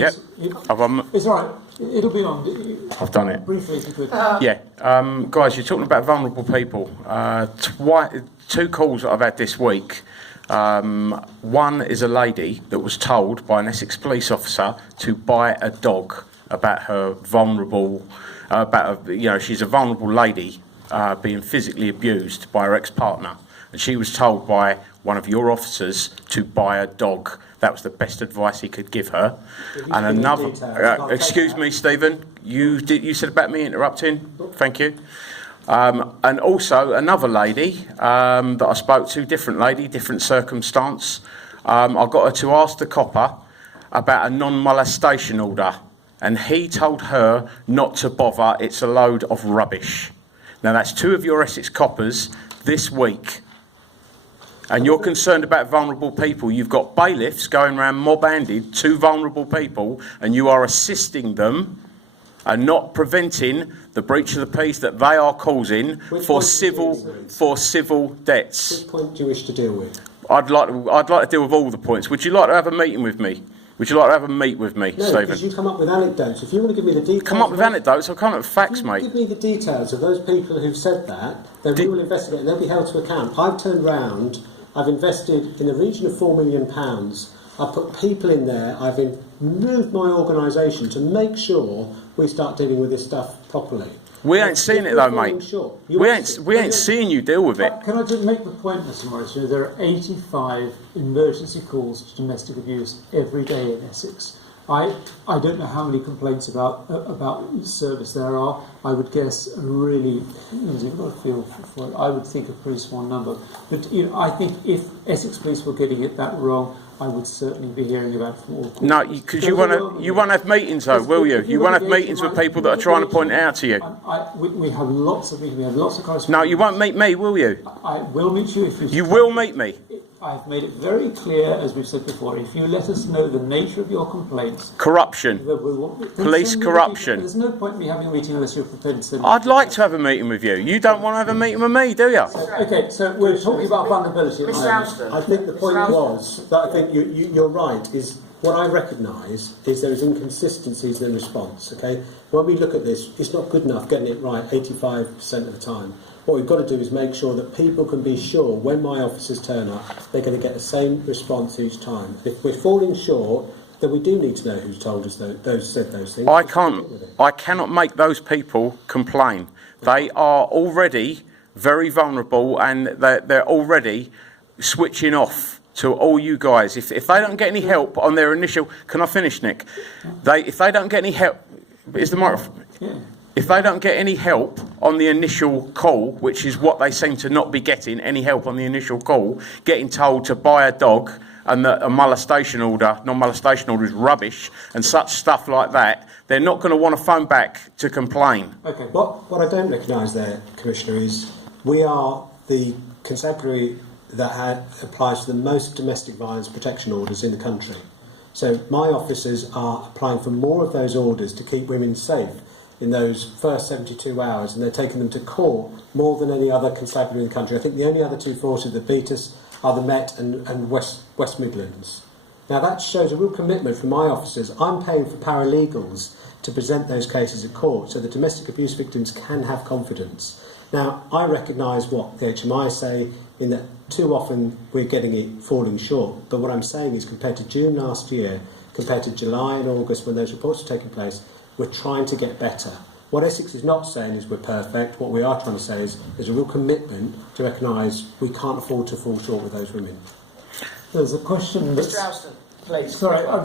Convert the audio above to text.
Yep. It's all right. It'll be on. I've done it. Briefly, if you could. Yeah. Guys, you're talking about vulnerable people. Two calls that I've had this week. One is a lady that was told by an Essex police officer to buy a dog about her vulnerable, she's a vulnerable lady being physically abused by her ex-partner. And she was told by one of your officers to buy a dog. That was the best advice he could give her. And another, excuse me, Stephen, you said about me interrupting. Thank you. And also another lady that I spoke to, different lady, different circumstance. I got her to ask the copper about a non-molestation order. And he told her not to bother, it's a load of rubbish. Now that's two of your Essex coppers this week. And you're concerned about vulnerable people. You've got bailiffs going around mob-handed to vulnerable people, and you are assisting them and not preventing the breach of the peace that they are causing for civil debts. Which point do you wish to deal with? I'd like to deal with all the points. Would you like to have a meeting with me? Would you like to have a meet with me, no, Stephen? Because you come up with anecdotes. If you want to give me the details... Come up with anecdotes? I'll come up with facts, mate. Give me the details of those people who've said that, then we will investigate and they'll be held to account. I've turned round, I've invested in the region of £4 million. I've put people in there, I've moved my organisation to make sure we start dealing with this stuff properly. We ain't seeing it though, mate. We ain't seeing you deal with it. Can I just make the point, Mr. Morris? There are 85 emergency calls to domestic abuse every day in Essex. I don't know how many complaints about service there are. I would guess really, you've got a feel for it. I would think a pretty small number. But I think if Essex Police were getting it that wrong, I would certainly be hearing about it from all. No, because you won't have meetings though, will you? You won't have meetings with people that are trying to point it out to you. We have lots of meetings. We have lots of correspondence. No, you won't meet me, will you? I will meet you if you. You will meet me. I've made it very clear, as we've said before, if you let us know the nature of your complaints... Corruption. Police corruption. There's no point in me having a meeting unless you're prepared to send... I'd like to have a meeting with you. You don't want to have a meeting with me, do you? Okay, so we're talking about vulnerability. I think the point was, that I think you're right, is what I recognise is there is inconsistencies in response, okay? When we look at this, it's not good enough getting it right 85% of the time. What we've got to do is make sure that people can be sure when my officers turn up, they're going to get the same response each time. If we're falling short, then we do need to know who's told us said those things. I cannot make those people complain. They are already very vulnerable and they're already switching off to all you guys. If they don't get any help on their initial... Can I finish, Nick? If they don't get any help... Is the microphone... Yeah. If they don't get any help on the initial call, which is what they seem to not be getting, any help on the initial call, getting told to buy a dog and that a non-molestation order is rubbish and such stuff like that, they're not going to want to phone back to complain. Okay. What I don't recognise there, Commissioner, is we are the constabulary that applies for the most domestic violence protection orders in the country. So my officers are applying for more of those orders to keep women safe in those first 72 hours, and they're taking them to court more than any other constabulary in the country. I think the only other two forces that beat us are the Met and West Midlands. Now that shows a real commitment from my officers. I'm paying for paralegals to present those cases at court so that domestic abuse victims can have confidence. Now, I recognise what the HMI say in that too often we're getting it falling short, but what I'm saying is compared to June last year, compared to July and August when those reports are taking place, we're trying to get better. What Essex is not saying is we're perfect. What we are trying to say is there's a real commitment to recognise we can't afford to fall short with those women. There's a question... Mr. Alston, please. Sorry, I'm